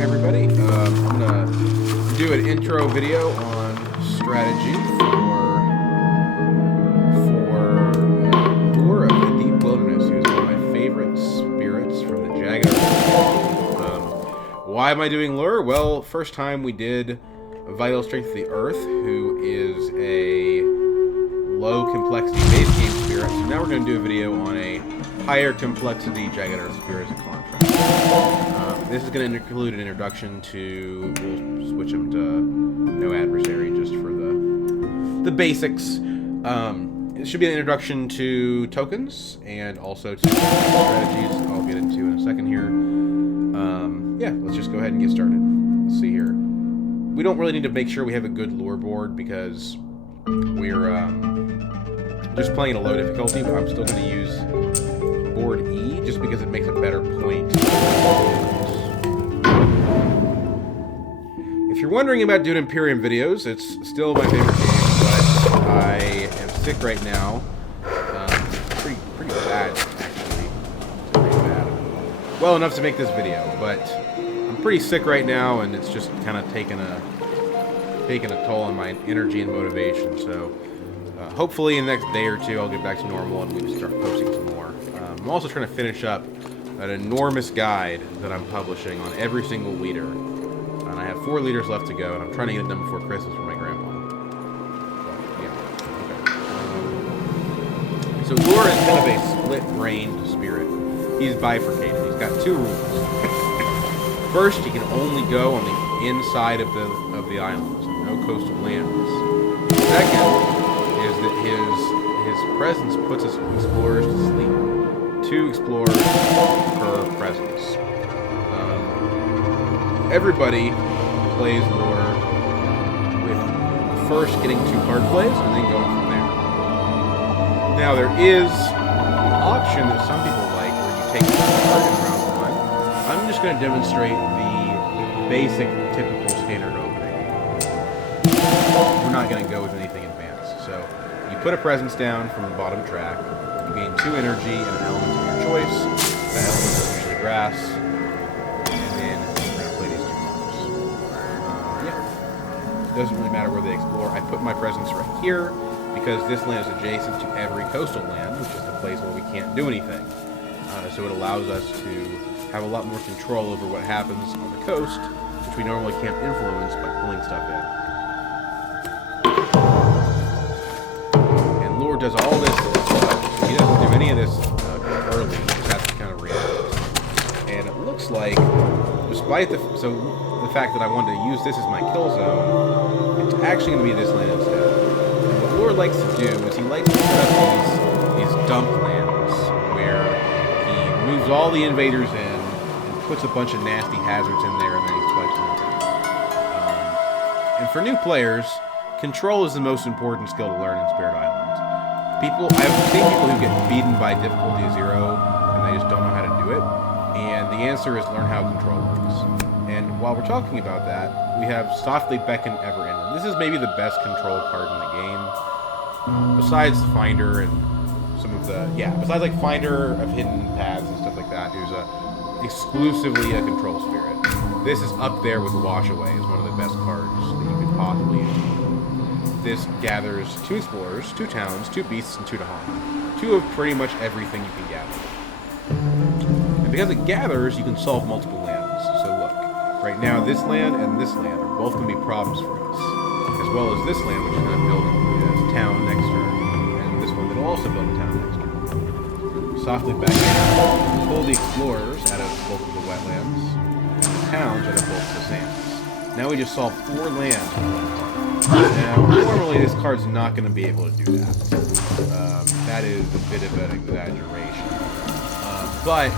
everybody. I'm gonna do an intro video on strategy for Lure of the Deep Wilderness, who's one of my favorite spirits from the Jagged Earth. Why am I doing Lure? Well, first time we did Vital Strength of the Earth, who is a low complexity base game spirit. So now we're going to do a video on a higher complexity Jagged Earth spirit as a contrast. This is going to include an introduction to, we'll switch them to no adversary just for the basics. It should be an introduction to tokens and also to strategies I'll get into in a second here. Yeah, let's just go ahead and get started. Let's see here. We don't really need to make sure we have a good lure board because we're just playing at a low difficulty, but I'm still going to use board E just because it makes a better point. If you're wondering about Dune Imperium videos, it's still my favorite game, but I am sick right now. Pretty bad, actually. Pretty bad. Well enough to make this video, but I'm pretty sick right now, and it's just kind of taking a toll on my energy and motivation. So hopefully in the next day or two, I'll get back to normal and we can start posting some more. I'm also trying to finish up an enormous guide that I'm publishing on every single leader. And I have 4 leaders left to go, and I'm trying to get it done before Christmas for my grandpa. So Lure is kind of a split-brained spirit. He's bifurcated. He's got 2 rules. First, he can only go on the inside of the island, so no coastal lands. Second is that his presence puts us explorers to sleep. 2 explorers per presence. Everybody plays Lure with first getting 2 hard plays and then going from there. Now there is an option that some people like where you take the card in round 1. I'm just going to demonstrate the basic, typical standard opening. We're not going to go with anything advanced. So you put a presence down from the bottom track. You gain 2 energy and an element of your choice. That element is usually grass. Doesn't really matter where they explore. I put my presence right here because this land is adjacent to every coastal land, which is the place where we can't do anything. So it allows us to have a lot more control over what happens on the coast, which we normally can't influence by pulling stuff in. And Lure does all this stuff. He doesn't do any of this early. That's kind of reality. And it looks like, despite the fact that I wanted to use this as my kill zone, it's actually going to be this land instead. And what Lure likes to do is he likes to set up these dump lands where he moves all the invaders in and puts a bunch of nasty hazards in there and then he swipes them out. And for new players, control is the most important skill to learn in Spirit Island. I've seen people who get beaten by difficulty 0 and they just don't know how to do it. And the answer is learn how control works. And while we're talking about that, we have Softly Beckon Ever Inland. This is maybe the best control card in the game. Besides Finder and some of besides like Finder of Hidden Paths and stuff like that, who's exclusively a control spirit. This is up there with Wash Away as one of the best cards that you could possibly use. This gathers 2 explorers, 2 towns, 2 beasts, and 2 Dahan. 2 of pretty much everything you can gather. And because it gathers, you can solve multiple lands. So look, right now this land and this land are both going to be problems for us, as well as this land, which is going to build a town next turn, and this one that will also build a town next turn. Softly back in, pull the explorers out of both of the wetlands, and the towns out of both the sands. Now we just solved 4 lands. Now, normally this card's not going to be able to do that. That is a bit of an exaggeration. But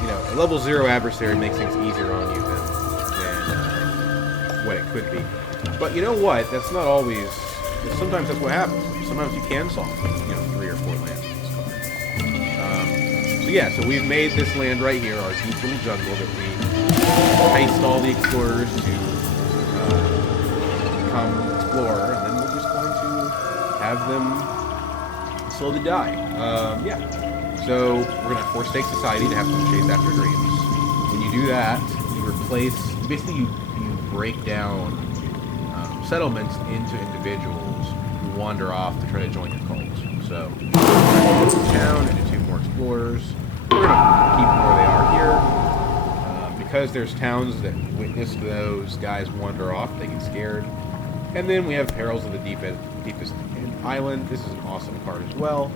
you know, a level 0 adversary makes things easier on you than what it could be. But you know what? That's not always. Sometimes that's what happens. Sometimes you can solve, 3 or 4 lands with this card. So yeah, so we've made this land right here, our deep little jungle that we heist all the explorers to become explorer, and then we're just going to have them slowly die. So we're going to force take society to have them chase after dreams. When you do that, you place. Basically, you break down settlements into individuals who wander off to try to join your cult. So, this town into 2 more explorers. We're gonna keep them where they are here. Because there's towns that witness those guys wander off, they get scared. And then we have Perils of the Deepest Island. This is an awesome card as well.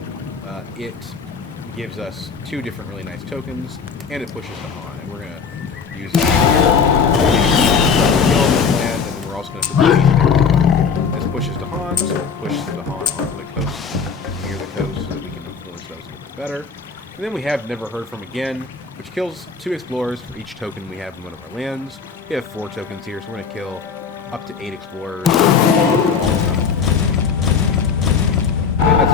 It gives us 2 different really nice tokens, and it pushes to Han. And we're going to use it here. And then we're also going to put these. This pushes to Han, so it pushes to Han onto the coast, near the coast, so that we can influence those a little better. And then we have Never Heard From Again, which kills 2 explorers for each token we have in one of our lands. We have 4 tokens here, so we're going to kill up to 8 explorers. And that's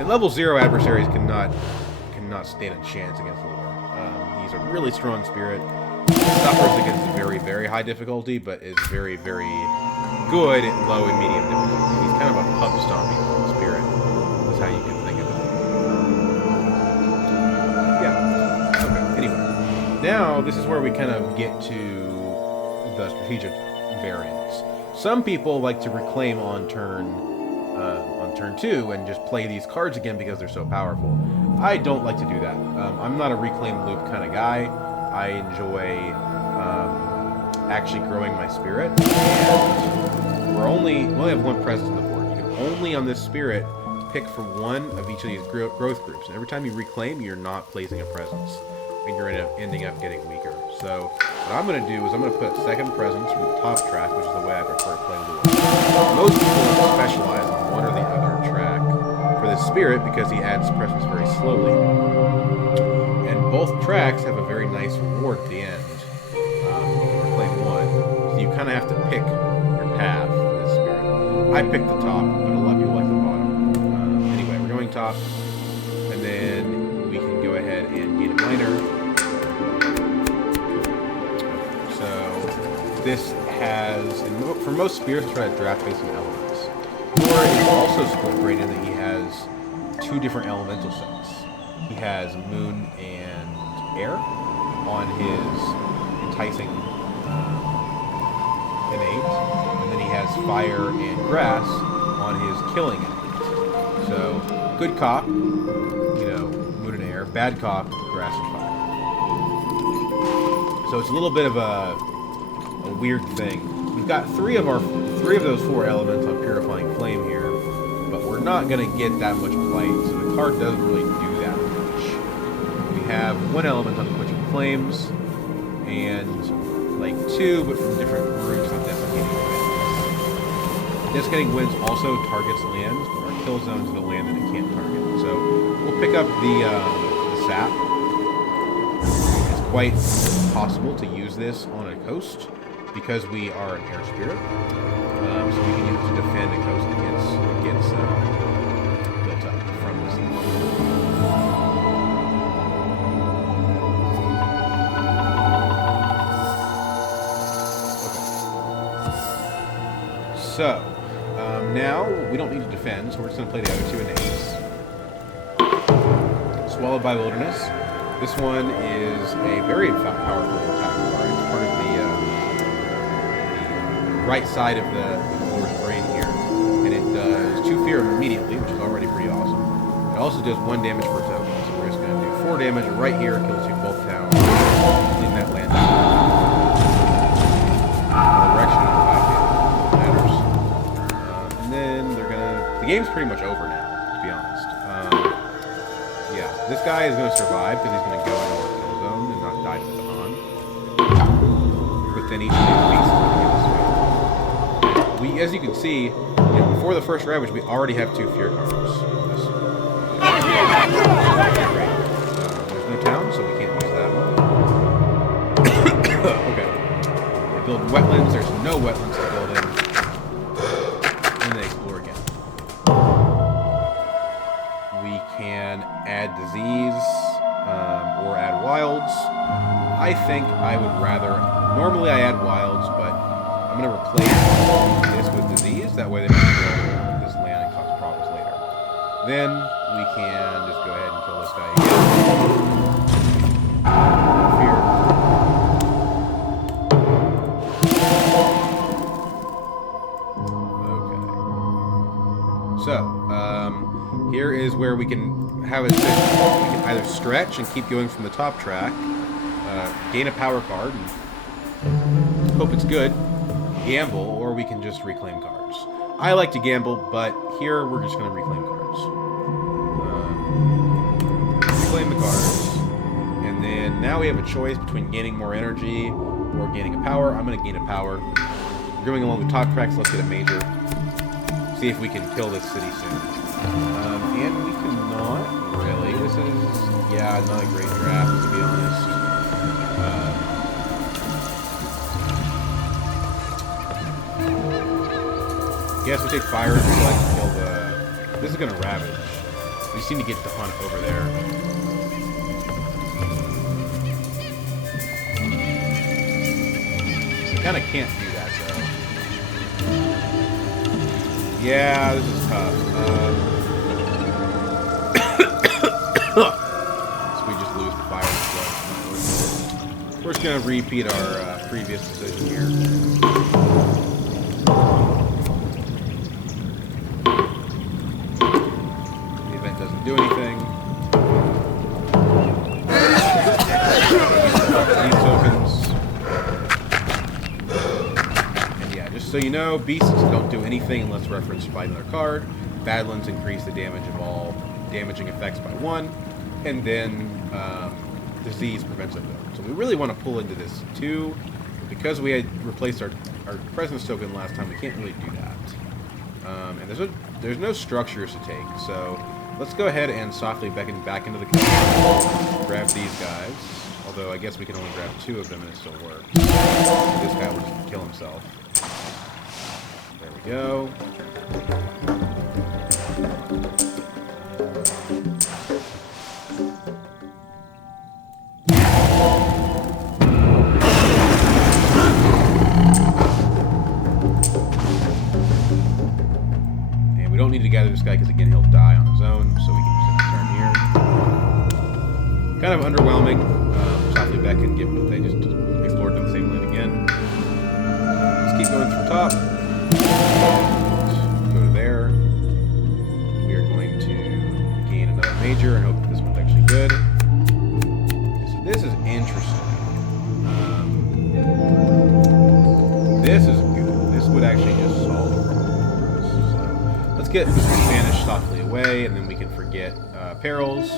and level 0 adversaries cannot stand a chance against Lure. He's a really strong spirit. Suffers against a very, very high difficulty, but is very, very good at low and medium difficulty. He's kind of a pub stomping spirit. That's how you can think of it. Yeah. Okay. Anyway, now this is where we kind of get to the strategic variants. Some people like to reclaim on turn 2 and just play these cards again because they're so powerful. I don't like to do that. I'm not a reclaim loop kind of guy. I enjoy actually growing my spirit. And we only have 1 presence on the board. You can only on this spirit pick for 1 of each of these growth groups. And every time you reclaim, you're not placing a presence, and you're ending up getting weaker. So what I'm going to do is I'm going to put 2nd presence from the top track, which is the way I prefer to play Lure. Most people specialize on one or the other track for this spirit because he adds presence very slowly. And both tracks have a very nice reward at the end. For playing 1. So you kind of have to pick your path for this spirit. I picked the top, but a lot of people like the bottom. Anyway, we're going top, and then we can go ahead and get a minor. This has, for most spirits, try to draft based on elements. Lure is also split great in that he has 2 different elemental sets. He has Moon and Air on his enticing innate, and then he has Fire and Grass on his killing innate. So, good cop, Moon and Air. Bad cop, Grass and Fire. So it's a little bit of a weird thing. We've got 3 of those 4 elements on Purifying Flame here, but we're not going to get that much blight, so the card doesn't really do that much. We have 1 element on Quenching Flames, and like 2, but from different groups on Desiccating Winds. Desiccating Winds also targets lands, but our kill zones in the land that it can't target. So we'll pick up the sap. It's quite possible to use this on a coast, because we are an air spirit, so we can use it to defend a coast that gets built up from this level. Okay. So, now we don't need to defend, so we're just going to play the other 2 innates. Swallowed by Wilderness. This one is a very powerful attack card. It's part of the right side of the Lure's brain here, and it does 2 fear immediately, which is already pretty awesome. It also does 1 damage per token, so we're just going to do 4 damage right here, kills you both towns, leave that land. Direction of 5 damage matters. And then they're gonna. The game's pretty much over now, to be honest. Yeah, this guy is gonna survive because he's gonna go into our kill zone and not die to the Han. But then each of these beasts is gonna give us 3. As you can see, before the first Ravage, we already have 2 fear cards. There's no town, so we can't use that one. Okay. They build wetlands. There's no wetlands to build in. And they explore again. We can add disease or add wilds. I think I would rather... Normally I add wilds, but I'm going to replace this with disease. That way they don't build this land and cause problems later. Then we can just go ahead and kill this guy again. Fear. where we can have it. We can either stretch and keep going from the top track, gain a power card, and hope it's good, gamble, or we can just reclaim cards. I like to gamble, but here we're just going to reclaim cards. Reclaim the cards, and then now we have a choice between gaining more energy or gaining a power. I'm going to gain a power. We're going along the top tracks. Let's get a major. See if we can kill this city soon. And we cannot really. This is, yeah, not a great draft, to be honest. Yes, we take fire if we like to kill the... This is going to ravage. We just need to get the hunt over there. Kind of can't do that, though. Yeah, this is tough. So we just lose the fire. We're just going to repeat our previous decision here. The event doesn't do anything. These tokens. So you know, beasts don't do anything unless referenced by another card. Badlands increase the damage of all damaging effects by 1, and then disease prevents it though. So we really want to pull into this too. Because we had replaced our presence token last time, we can't really do that. And there's no structures to take. So let's go ahead and softly beckon back into the castle. Grab these guys. Although I guess we can only grab 2 of them and it still works. This guy will just kill himself. There we go. And we don't need to gather this guy because again he'll die on his own, so we can just turn here. Kind of underwhelming. Softly beckon, given that they just explored the same land again. Let's keep going from top. Go to there. We are going to gain another major and hope that this one's actually good. So this is interesting. This is good. This would actually just solve the problem for us. So let's get Spanish softly away, and then we can forget perils.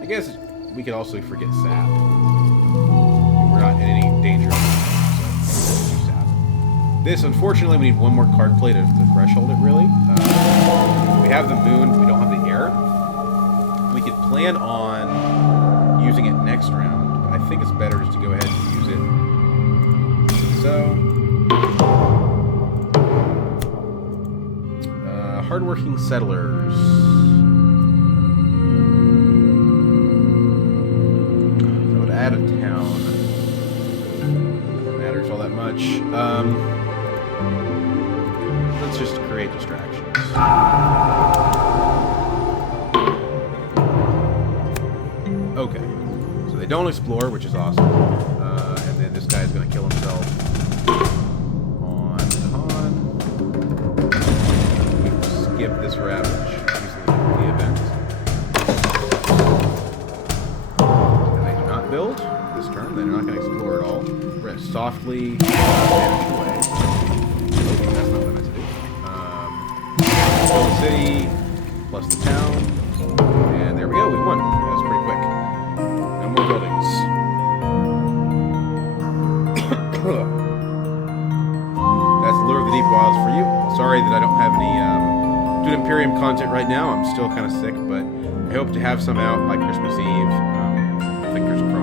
I guess we could also forget sap. We're not in any danger. This, unfortunately, we need one more card play to threshold it, really. We have the moon, we don't have the air. We could plan on using it next round, but I think it's better just to go ahead and use it. So... hardworking settlers. So to add a town. Matters all that much. Let's just create distractions. Okay. So they don't explore, which is awesome. And then this guy is going to kill himself. On Han. We skip this ravage. Using the event. And they do not build this turn. They're not going to explore at all. We're going to softly vanish away. That's not what I meant to do. Kill the city, plus the town, and there we go, we won. That was pretty quick. No more buildings. That's the Lure of the Deep Wilds for you. Sorry that I don't have any Dune Imperium content right now. I'm still kind of sick, but I hope to have some out by Christmas Eve. Fingers crossed.